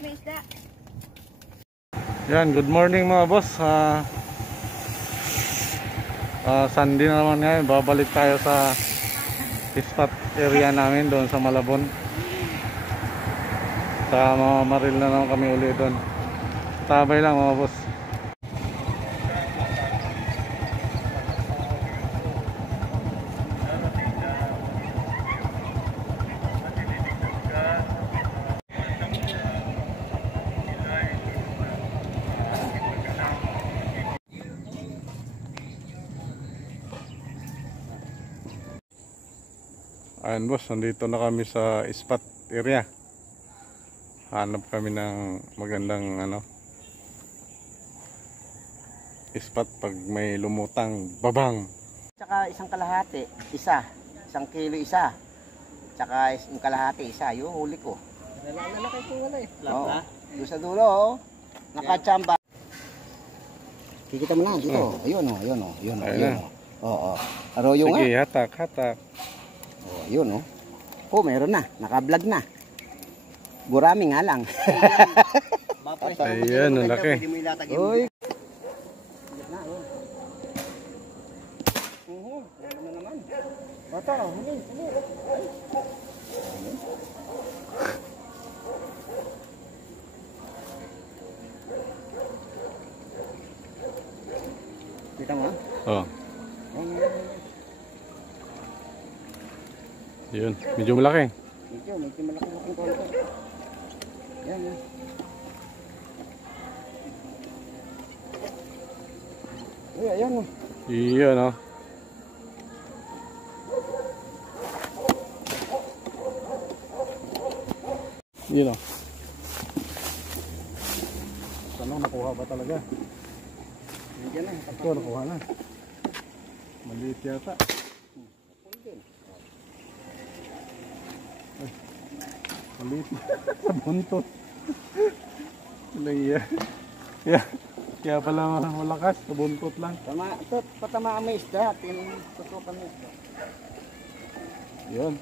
may isda. Yan, good morning mga boss. Sunday na naman ngayon. Babalik tayo sa spot area namin doon sa Malabon. Sa Maril na naman kami ulit doon. Tabay lang mga boss. Ayan boss, nandito na kami sa spot area. Hanap kami ng magandang spot pag may lumutang babang. Tsaka isang kalahati, isang kilo isa. Tsaka isang kalahati, isa. Yung huli ko. Nalalaki ko wala eh. Oo. Doon sa dulo, oh. Nakachamba. Kikita mo lang dito. Ayun o, ayun o. Ayun o. Oo. Arroyo nga. Sige, hatak. Oh, yun oh. Oh, meron na. Naka-vlog na. Gurami nga lang. Ayan, ang laki. Uy. Bata, huli. Kita mo? Oh. Yun, medyo malaki. Medyo malaki konti. Yan. Uy, ayan o. Iyan o. Yun o. Sana nakuha ba talaga? Yan na. Ito, nakuha na. Maliit yata. Maliit sa buntot. Kaya pala malakas sa buntot lang. Patamaan mo isda. Tutukan mo isda. Yun.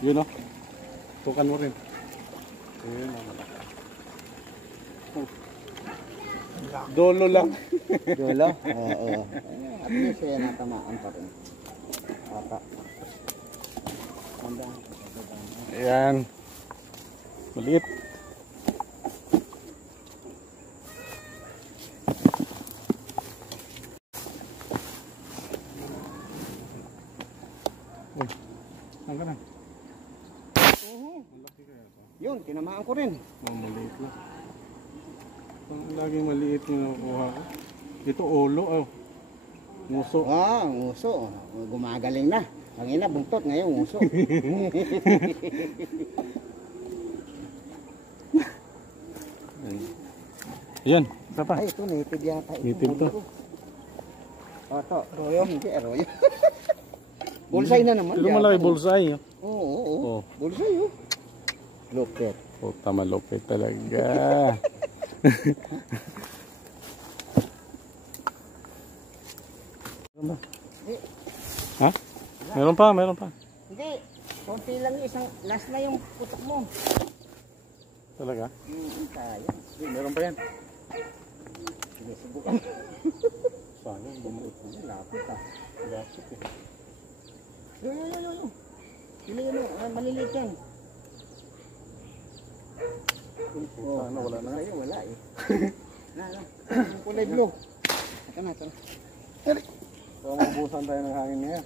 Yun o. Tukan mo rin. Yun o, malakas. Dolo lang. Dolo? Oo. At least yan natamaan pa rin. Ayan. Maliit. Uy, saan ka na? Yun, tinamaan ko rin. Maliit lang. Laging maliit yung nakuha ko. Ito ulo. Nguso. Nguso. Gumagaling na. Ang ina, buntot. Ngayon, nguso. Yan, isa pa. Ay, ito, native yata. Native to. Ito, arroyo. Hindi, arroyo. Bulsay na naman. Pero malaki bulsay. Oo. Bulsay, oh. Lupit. Puta, malupit talaga. Ha? Meron pa. Hindi. Konti lang yung isang. Last na yung putok mo. Talaga? Kaya. Meron pa yan. Sinusubukan. Sayang, bumuot mo. Lapit ah. Lapit eh. Yo. Piliin mo. Maliliit yan. Sana wala na. Sa'yo, wala eh. Na. Yung kulay blue. Ito na. So, mabusan tayo ng hangin niya.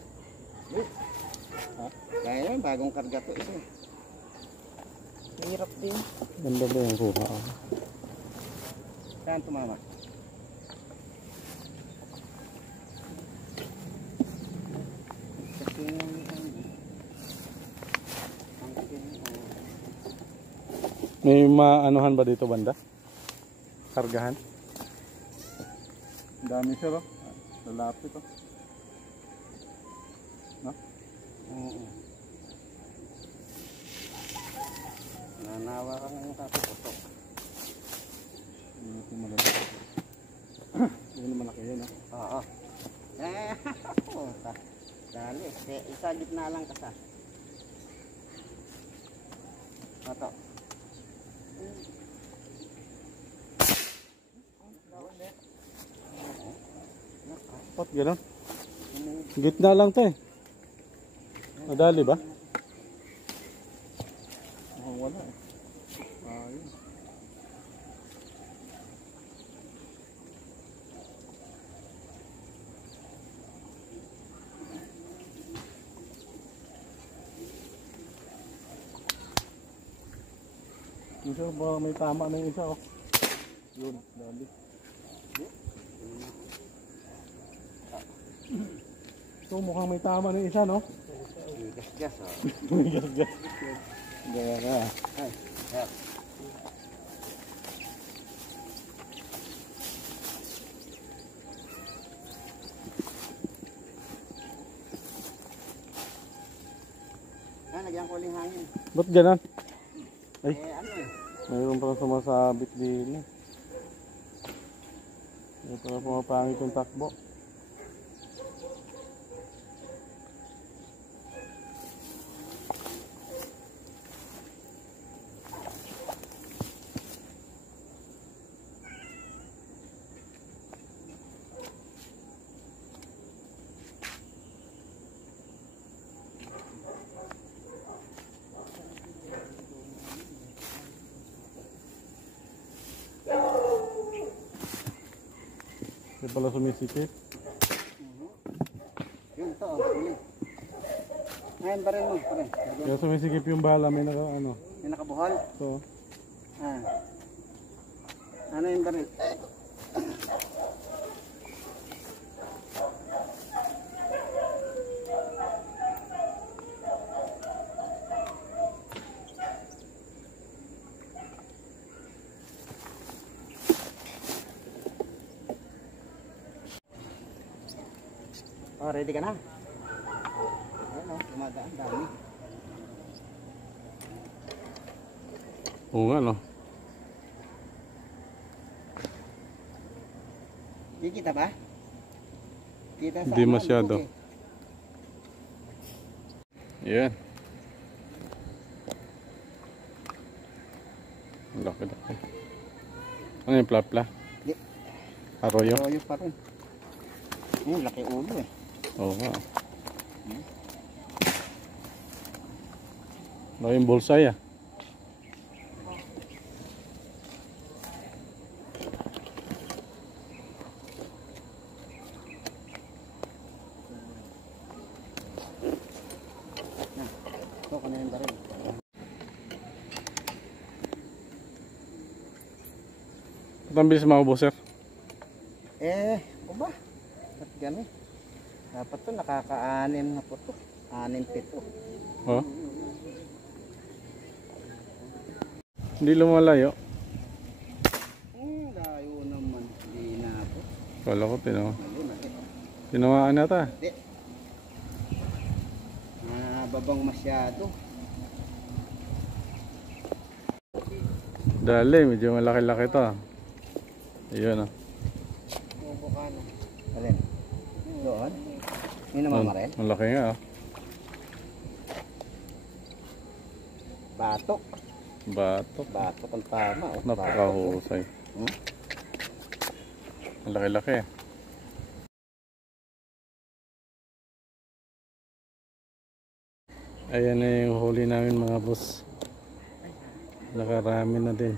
Ha? Kaya yan, bagong karga to ito. Mahirap din. Ganda ba yung kuha? Saan tumama? May maanuhan ba dito banda? Kargahan? Dami siya ro. Lalapit to. No? Oo. Nanawa ka ng katutok. Ito malaki. Ito malaki yun, no? Oo. Dali. Isa gitna lang kasa. Ito. Ba't gano'n? Gitna lang to eh. Madali ba? Wala eh. Ayun. Isa ba may tama na yung isa oh. Yun, dali. So mukhang may tama na yung isa no? Gas-gas oh. Gas-gas. Gaya ka. Ay, yeah. Lagyan ko uling hangin. Ba't gano'n? Ay, Ano eh? mayroon pala sumasabit din eh. Mayroon pala pumapangit yung takbo. Hindi pala sumisikip. Yun to, huli. Ngayon pa rin mo, pa rin. Kaya sumisikip yung bala, may naka ano. Yung nakabuhol. So, Ah. Ano yung baril? Oh, ready ka na? Ayun oh, dumadaan, dami. oo nga no. Di kita ba? Kita sa Hindi ano, masyado. likod eh. Yan. Laki-laki. Ano yung plapla? Di. Arroyo? Arroyo pa rin. Laki ulo eh. Oo nga. Laki yung bulsay ah. Ito ka na yung baril. Ba't ang bilis maubos sir? O ba? Ba't gano'n? Dapat to nakaka-6 na po to. 6-7. Oh? Hindi lumalayo. Layo naman. Hindi na po. Kala ko tinawa. Lalo na eh. Tinawaan nata. Hindi. Babang masyado. Dali, medyo malaki-laki to. Ayun ah. Bubukano. Alin? Doon? Hindi naman marel? Malaki nga ah. Batok. Batok. Batok ang tama. Oh. Napakahusay. Hmm? Malaki-laki. Ayan na yung huli namin mga boss. Nakarami na din.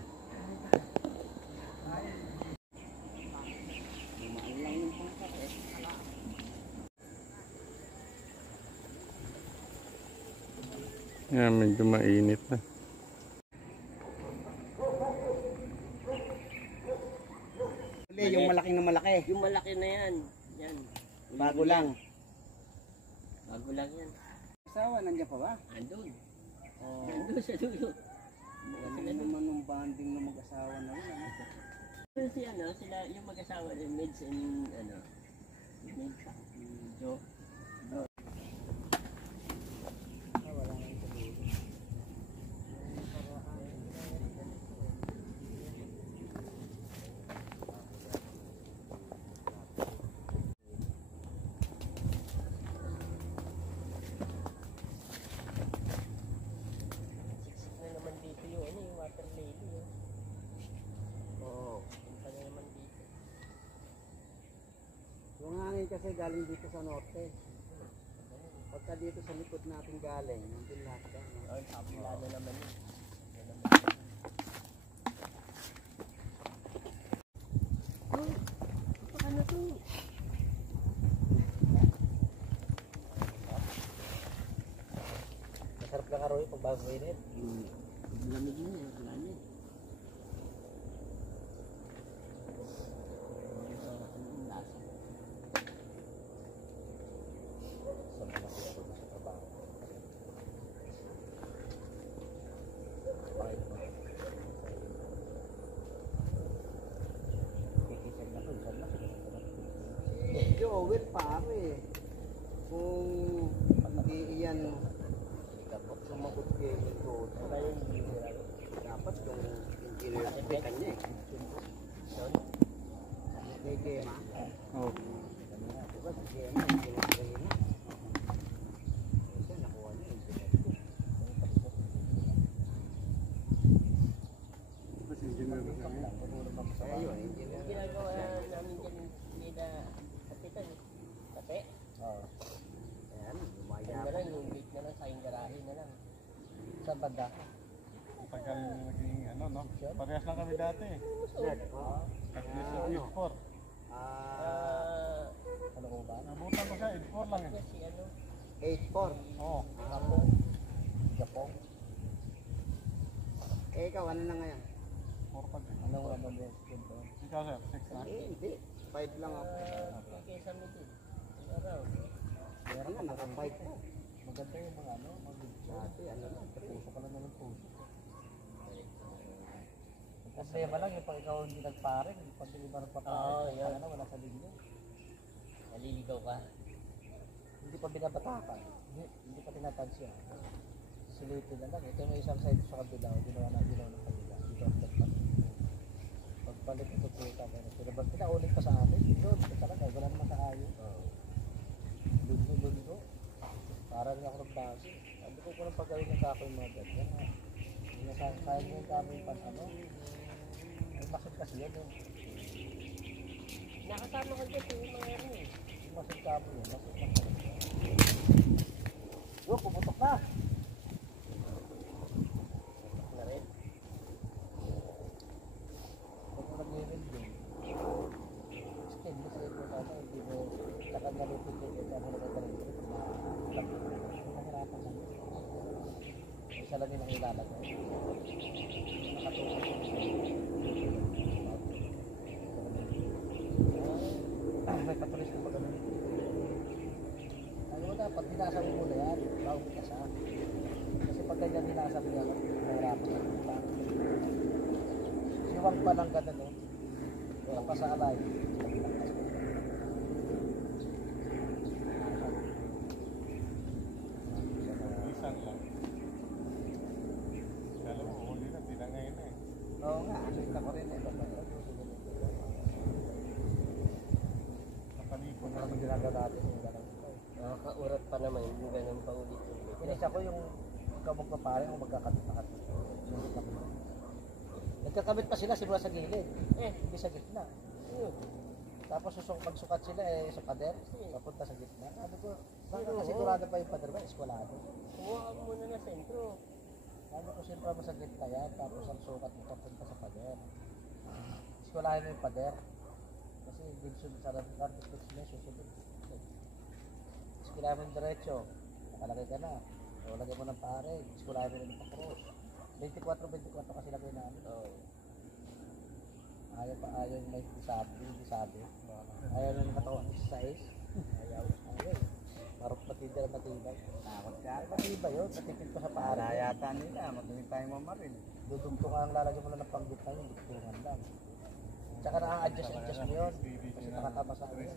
Yan, medyo mainit na. Yung malaking na malaki. Yung malaki na yan. Yan. Bago lang. Bago lang yan. Asawa, nandiyan pa ba? Andun. Oh. Andun sa dulo. Ano naman yung banding ng mag-asawa na yun? Ano? Si ano, sila yung mag-asawa din, Mids and ano, Mids, Joe. Na naman dito kasi galing dito sa norte. Pagka dito sa likod natin galing, nandun lahat yan. Ay, kabila na naman yun. Ano to? Masarap ka karoy pag bago init. Lamig mo yan, wala na. Anong lasa? Sarap na ako sa trabaho. Bakit mo? Kikisag na to, isang na. Joel pare. Kung hindi iyan dapat sumagot kayo nito. Dapat yung engineer sa kanya eh. Kay Gema. Oh. Diba si Gema, engineer sa kanya. Kasi nakuha niya engineer. Kaya yun, engineer. Ginagawa namin dyan nila kapitan. Kape? Oo. Ayan, Ayun lumaya na lang, yung gate na lang sa yung garahe na lang. sa banda. Tagal naging ano, no? Parehas lang kami dati. Oo. Nag-10 4. Ano ko ba? Nabutan ko siya, 8-4 lang eh. Kasi ano, 8-4. Oo. Japong. Eh, ikaw, ano na ngayon? 4 pa din. Anong naman yung skin to? Ikaw sir, 6 na. Eh, hindi. 5 lang ako. kaysa mo din. Araw. Meron na, naka-5 po. Maganda yung mga ano, Dati, ano lang, puso ka lang naman puso. Kasi lang yung pag ikaw hindi nagparing, pag hindi ba Oo, nagpaparing, yan. ano, wala sa linya. Naliligaw ka. Hindi pa binabatakan, hindi pa tinatansya. Silipin na lang, ito may isang side sa kabila, ginawa ng kabila, dito ang pagpaling. Pagpaling ito po ito, pinaulit pa sa amin, yun, talaga, wala naman sa ayo. Lundo. Para rin ako ng base. Sabi ko nang pagawin ng kakoy mga ganyan. Kaya nyo yung kami yung ano. Ay masid kasi yan eh. Nakasama ko dyan yung mga ano eh. Yung masid kamo yun. Masid lang talaga. Yo, pumutok na. Na rin. Pag mo nag-level din. Skin, kasi ito ano, hindi mo saka nalipit yung ito ako nagkakaroon. Nahirapan lang. Isa lang yung ilalagay. May patulis na pag ganun. Ano mo dapat, binasa mo muna yan, bago mo kasa. Kasi pag ganyan binasa mo yan, nahirapan lang. Siwang pa lang ganun eh. Walang pasalay. Isang lang. Kala mo, huli na, tinangay na eh. Oo nga, nakita ko rin ito. Napanipon Kung na. ano ginagawa natin, yung ganun. Nakakaurat pa naman yung ganun pa ulit-ulit. Inisa ko yung ikaw magpapare o magkakabit na kabit. Nagkakabit pa sila simula sa gilid. Hindi sa gitna. Tapos magsukat sila sa pader, papunta sa gitna. Sabi ko, baka kasigurado pa yung pader ba? Eskwalado. Huwag mo na na sentro. Sabi ko, siyempre mo sa gitna yan, tapos ang sukat mo papunta sa pader. Eskwalahin mo yung pader. Kasi Gibson sa Radis na susunod. Eskwalahin mo yung diretso. Nakalagay ka na. O lagay mo ng pare. Eskwalahin mo yung pa-cross. 24 kasi lagay namin. Ayaw yung may isabi. Ayaw yung katawan. Size. Ayaw. Marot matibay. Takot ka. Matibay yun. Matipid ko sa pare. Para yata nila, matuloy tayo mamaril. Dudugtong ang lalagyan mo na ng panggitna yun. Dugtungan lang. Tsaka na-adjust mo yun. Kasi nakatama sa akin.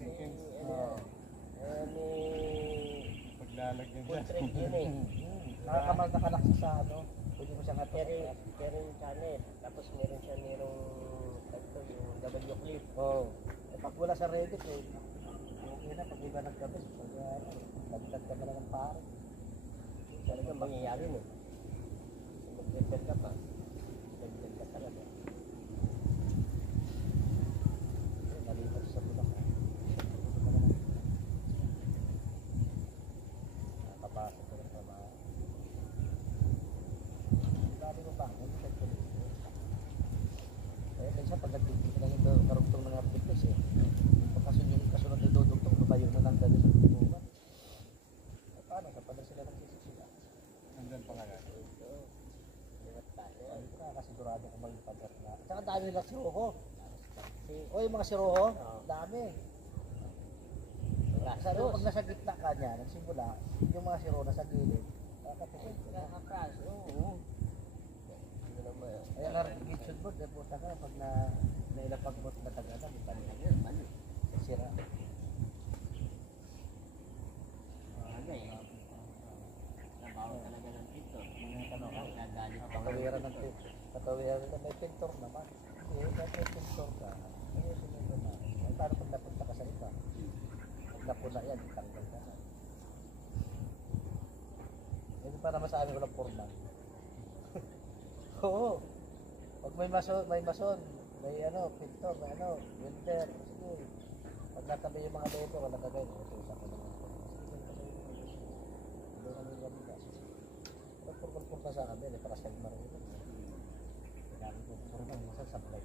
Paglalagyan Full dyan. thread yun eh. Nakakamal nakalaksa sa ano. Pwede mo siyang Pero yung channel. Tapos meron siya merong yung W clip. Oo. Eh pag wala sa Reddit eh. Okay na pag iba nagkabit. Pag dagdag ka na lang ng pare. Talaga mangyayari no. Magdagdag ka pa. Dagdag ka talaga. Nalipas sa bulak. nagtitigil lang yung karugtong ng artikus eh. Pagkasun yung kasunod na dudugtong, lumayo na lang dali sa tubukan. Paano? Kapag sila nagsisila. Nandun pa kaya. Ay, ito nakakasigurado kung maging pader na. At saka dami nila si Rojo. O yung mga si Rojo, dami. Sabi ko, pag nasa gitna ka niya, nagsimula, yung mga si Rojo nasa gilid, nakakapagod ka. Nakakapras, oo. Kaya narinig mo, puta ka, pag nailapag mo na tagalan, mali. Sira. Trabaho talaga ng pintor. Nagalit pa. Katawiran ng pintor. Katawiran na may pintor naman. Hindi, kahit may pintor ka, ayusin mo naman. Ay, paano pag napunta ka sa iba? Pag napuna yan, itanggal ka na. Hindi pa naman sa amin walang porman. Oo. Pag may mason, may pintor, may welder, sige. Pag natabi yung mga logo, wala ka gawin. Ito, isa ko naman. Hindi kami ganda. Pero purpurpurta sa kami, para sa marunong. Kailangan ko purpurpurta sa supply.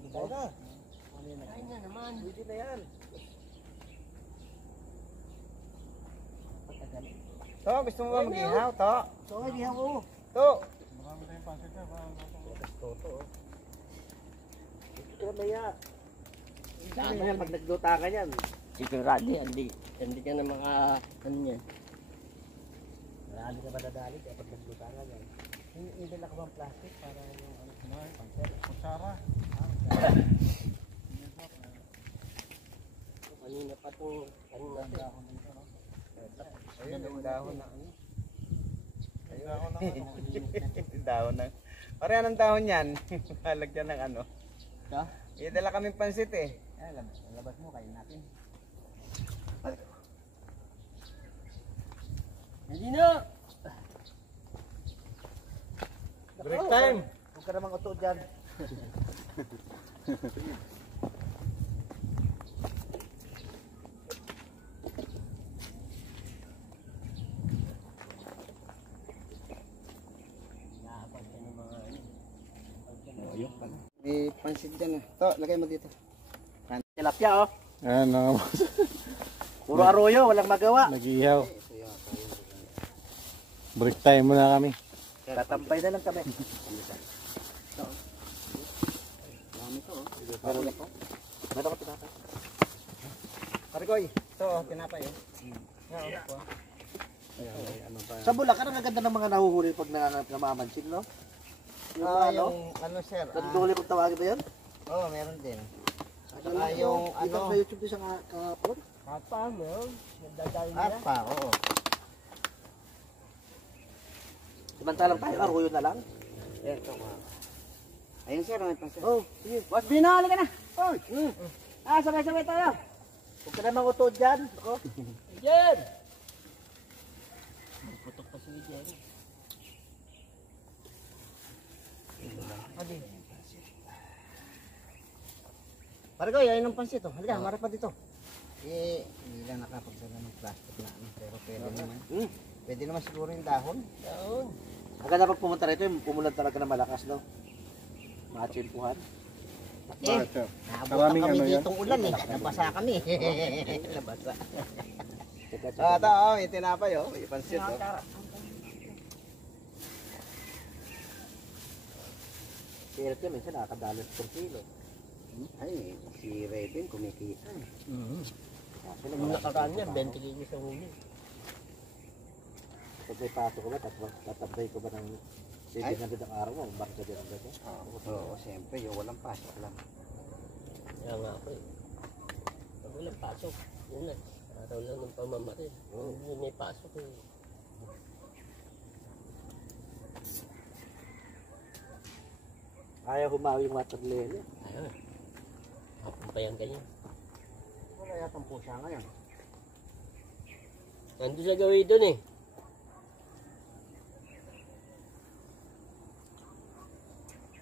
Bigay na. Ay na naman. Pwede na yan. To, gusto mo ba mag-ihaw, to? So, hindi ako. To! Marami tayong pansit na. Toto. Ito na yan. Ano yan, pag nagluta ka yan? Sigurado yan, hindi ka na ano yan. Marami ka madadali kapag nagluta ka yan. Hindi lang ka bang plastic para yung pansel? Kutsara. Kanina pa itong, kanina pa. Ayun, yung dahon na ano. Ayun ako na ano. Yung dahon na. Parehan ng dahon yan. Halagyan ng ano. Ha? Dala kaming pansit eh. Labas mo, kain natin. Hindi na! Break time! Huwag ka namang uto dyan. Nakapag ka ng mga ano. May pansit dyan. To, lagay mo dito. Tilapia, oh. Ayan mga boss. Puro arroyo, walang magawa. Nag-ihaw. Break time muna kami. Tatambay na lang kami. Meron ako. Meron ko tinapay. Parikoy, ito oh, tinapay oh. Sa Bulacan, ang ganda ng mga nahuhuli pag namamansin, no? Yung mga ano? ano sir? Nagduli kong tawagin ba yun? Oo, meron din. Saka yung ano? Sa YouTube din sa kahapon. Kapa mo, nagdadali nila. Apa, oo. Samantalang tayo, arroyo na lang. Ito nga. Ayun sir, may pansit. Oh, sige. Boss Bino, halika na. Oy! Sabay-sabay tayo. Huwag ka namang uto dyan. Ako. Yan! Putok pa si Jerry. Parikoy, ayun ang pansit oh. Halika, marap pa dito. Eh, hindi lang nakapagsala ng plastic na ano, pero pwede naman. Pwede naman siguro yung dahon. Doon. Ang ganda pag pumunta rito, yung pumulan talaga na malakas, no? Makachimpuhan. Naabutan kami ditong ulan eh. Nabasa kami. Nabasa. Ito oh, may tinapay oh. May pansit oh. Kaya ito, minsan nakakadalos per kilo. Ay, si Raven kumikita eh. Nung nakaraan yan, 20 kilos sa huli. Pag may pasok ko ba, tatabay ko ba ng 700 ang araw mo? Bakit ka din ang ganda? Oo, siyempre, yung walang pasok lang. Kaya nga ako eh. Pag walang pasok, yun na. Araw lang ng pamamatid. Yun may pasok eh. Ayaw humawi yung water lily. Ayun. Hapon pa yan ganyan. Wala yatang pusa ngayon. Nandun sa gawin doon eh.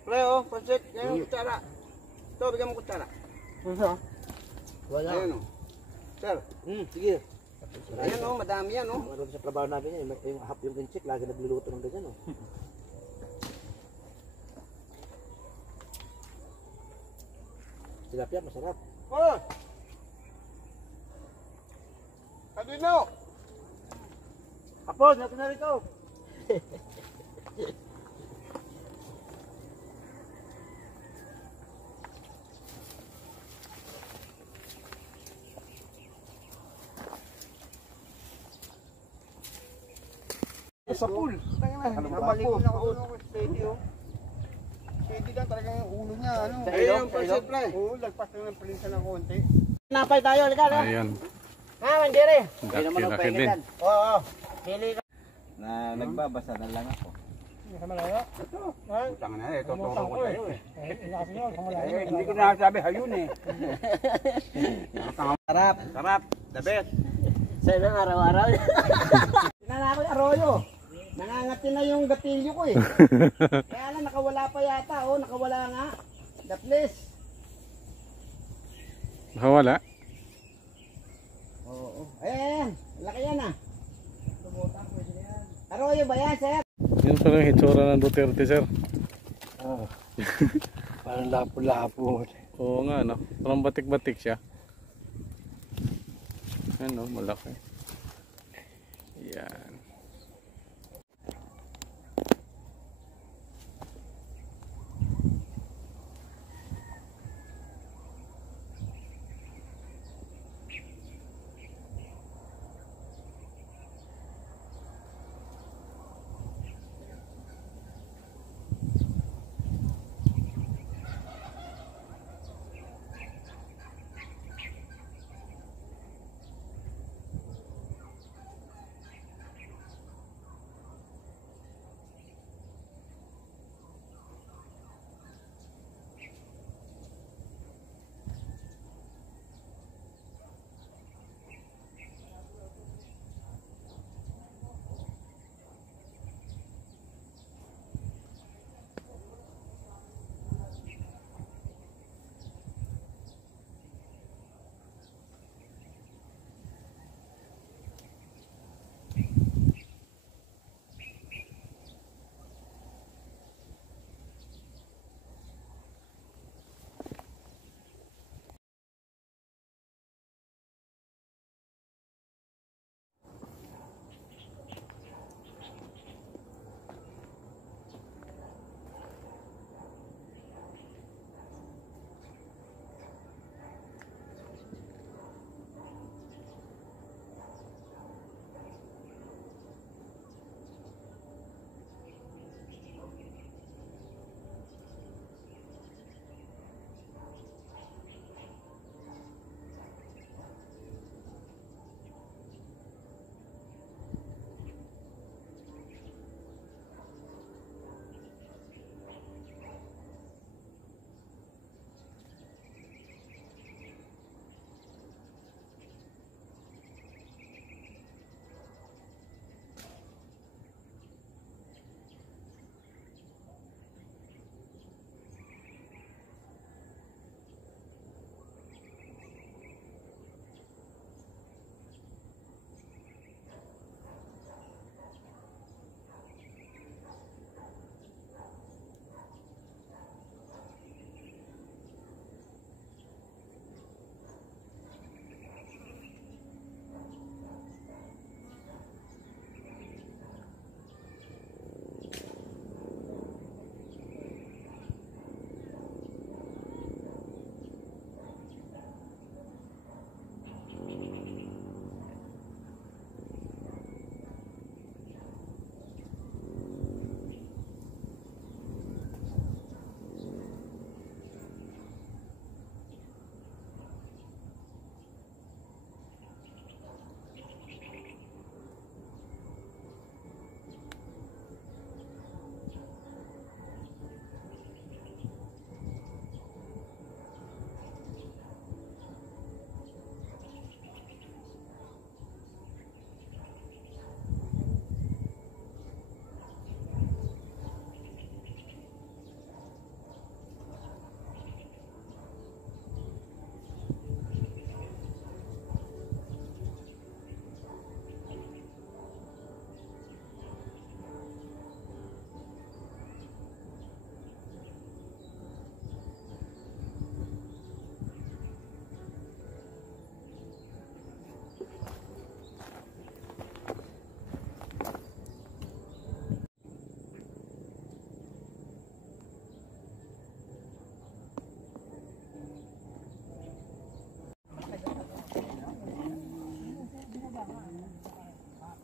Leo, pansit, yan yung kutsara. Ito, bigyan mo kutsara. Wala. Ayun oh. Sir, Sige. Ayan o, madami yan o. Ano sa trabaho namin yan, yung hap yung inchik, lagi nagluluto ng ganyan, oh. Tilapia, masarap. Oh! Kadino! Hapon, natin na rito. Sa pool. Ano ba po? Steady o. Steady lang talaga yung ulo niya. Ano? Ayun yung pa-supply. Oo, lagpas lang ng prinsa ng konti. Napay tayo, ligan, ha? Ayan. Ha, Manjere? Laki din. Oo, pili ka. Na nagbabasa na lang ako. Hindi ka malayo. Ha? Tanga na eh, totoo ko tayo eh. Lakas nyo, kung malayo. Hindi ko nasabi hayun eh. Sarap, sarap. The best. Sana araw-araw. Tinanakot arroyo. Nangangati na yung gatilyo ko eh. Kaya lang nakawala pa yata oh, nakawala nga. The place. Nakawala. Oo. Ayan, laki yan ah. Arroyo ba yan, sir? Yun pala yung hitsura ng Duterte, sir. Parang lapo-lapo. Oo nga, no? Parang batik-batik siya. Ayan, no? Malaki. Yan.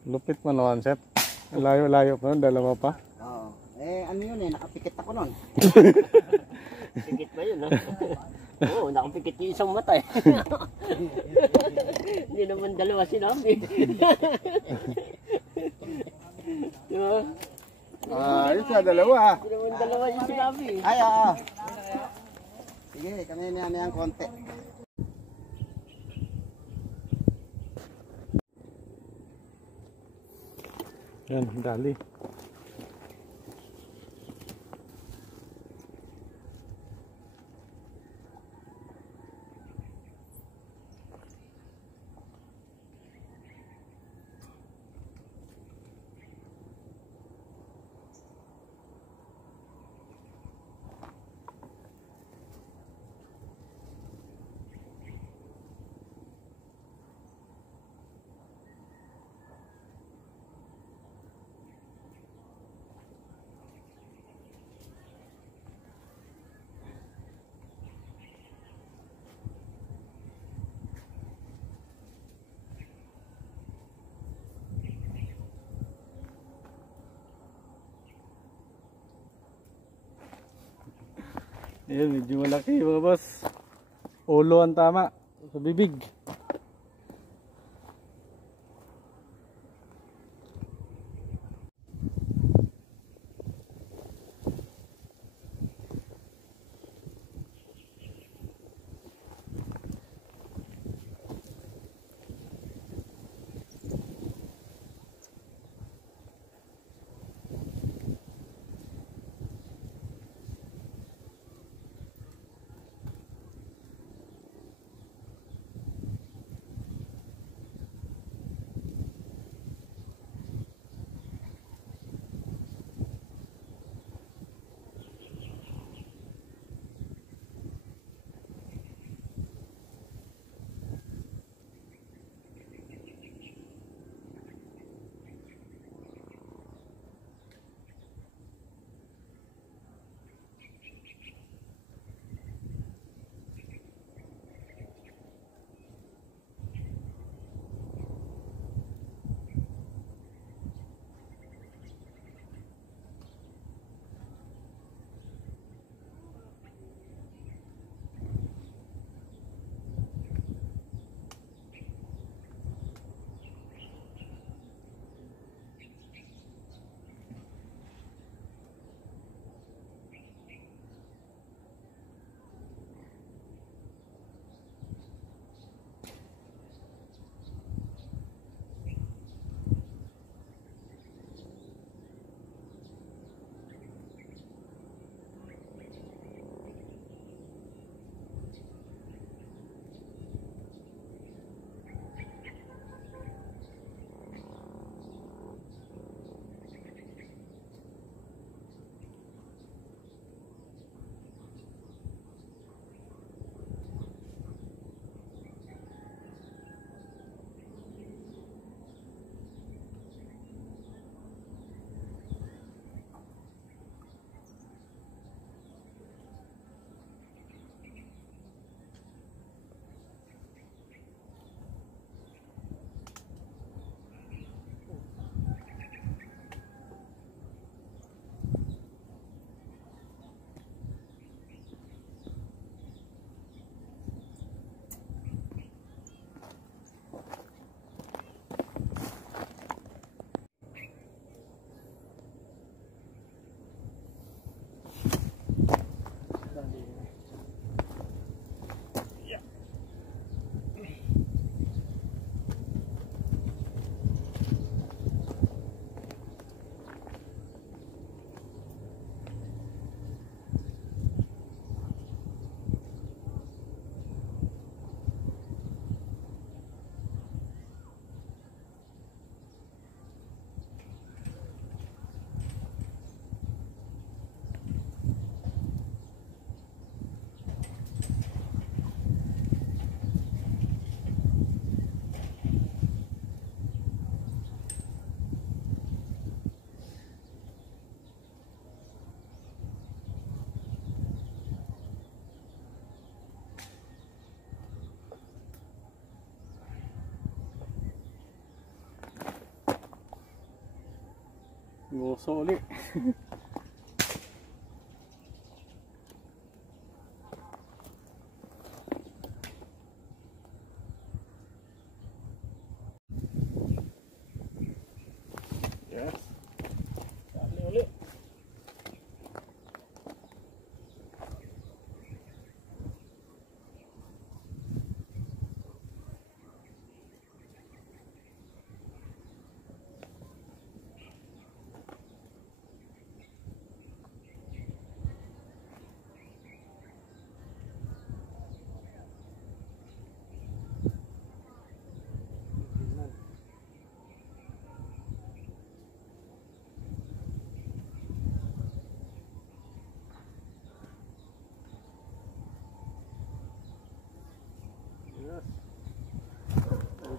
Lupit mo naman, Seth. Layo-layo pa nun, dalawa pa. Oo. Ano yun nakapikit ako nun. Pikit ba yun, ha? Oo, nakapikit yung isang mata eh. Hindi naman dalawa sinabi. Diba? Yun sa dalawa. Hindi naman dalawa yung sinabi. Ay, oo. Sige, kami maya-maya ang konti. Yan, dali. Ayan, medyo malaki mga boss. Ulo ang tama sa bibig. Gusto ulit. Yes. Dali ulit. Yes.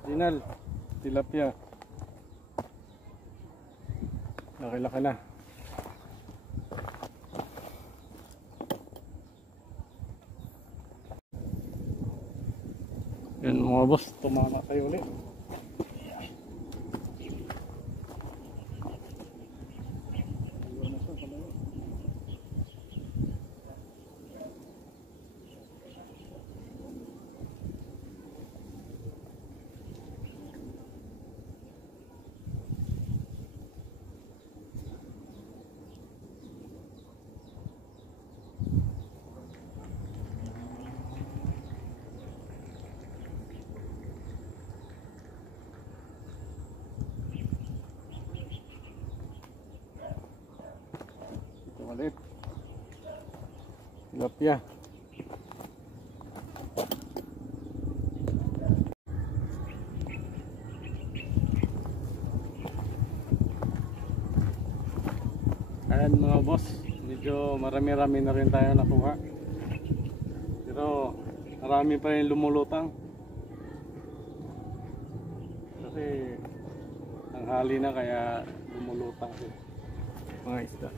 Original tilapia. Laki-laki na. Yan mga boss, tumama tayo ulit. Ulit tilapia. Ayan mga boss, medyo marami-rami na rin tayo nakuha, pero marami pa rin lumulutang kasi tanghali na kaya lumulutang mga isda.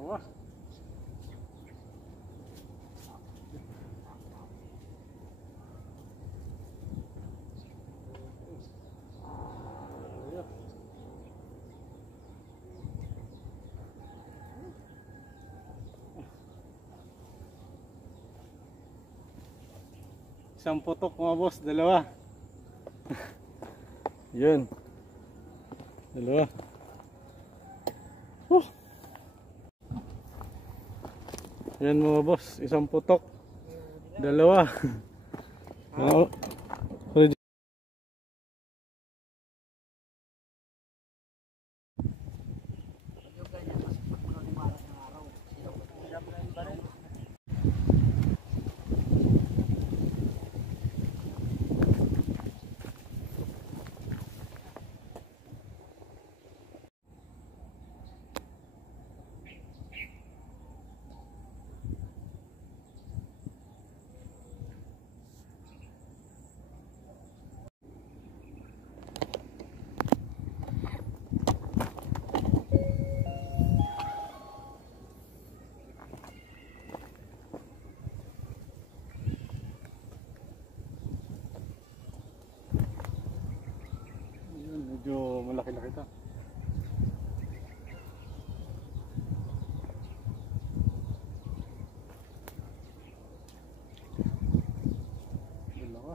Dalawa. Ayan. Isang putok mga boss, dalawa. Yun. Dalawa. Yan mga boss, isang putok. Dalawa. Mga medyo malaki-laki ito. Dalawa.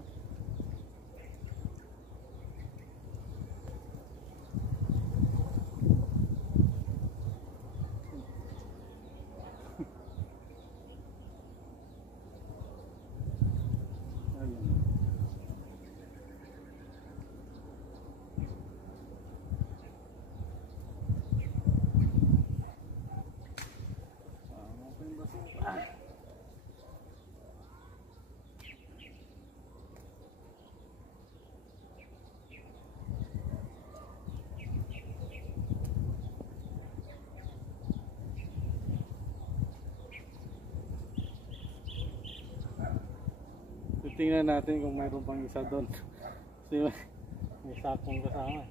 Tingnan natin kung mayroon pang isa doon. Kasi may sakong kasama.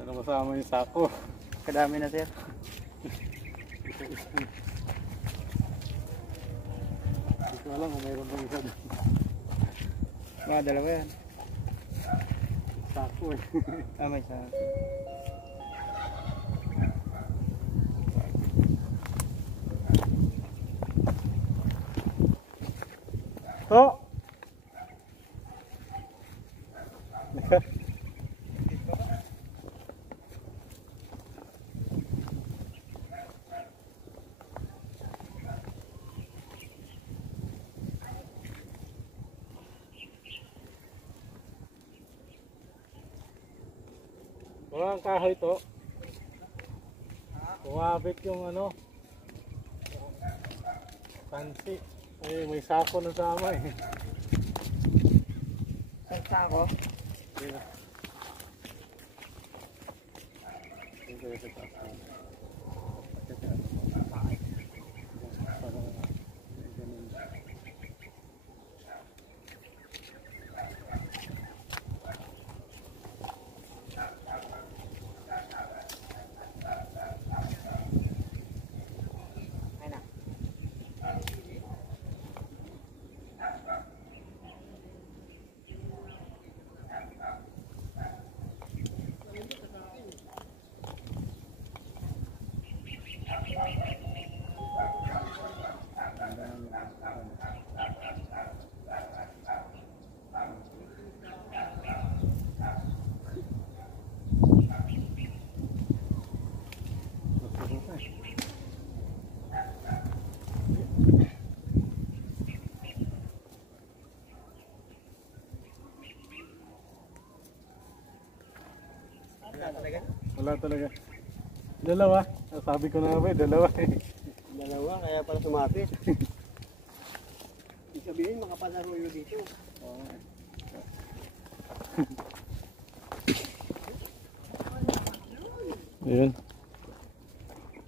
Pero kasama yung sako. Kadami na sir. Hindi ko alam kung mayroon pang isa doon. Mga dalawa yan. Sako eh. May sako. Oh! Walang kahoy to. Kumabit yung ano. Pansi. Eh, may sako na sama eh. Ang sako? Yeah. Ito yung sako. Wala talaga. Dalawa. Sabi ko na ba, dalawa eh. Dalawa, kaya pala sumapit. sabihin, makapalaro yun dito. Ayun.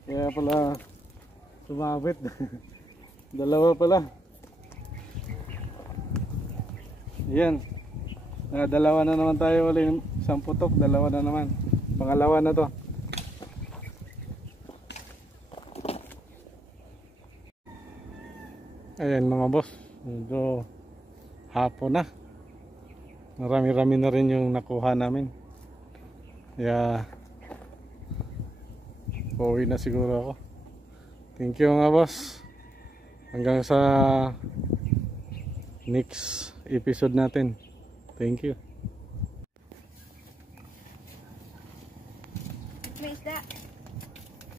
Kaya pala sumabit. Dalawa pala. Yan. Dalawa na naman tayo ulit. Isang putok, dalawa na naman. Pangalawa na to. Ayan mga boss. Medyo hapon na. Marami-rami na rin yung nakuha namin. Kaya pauwi na siguro ako. Thank you mga boss. Hanggang sa next episode natin. Thank you. May isda.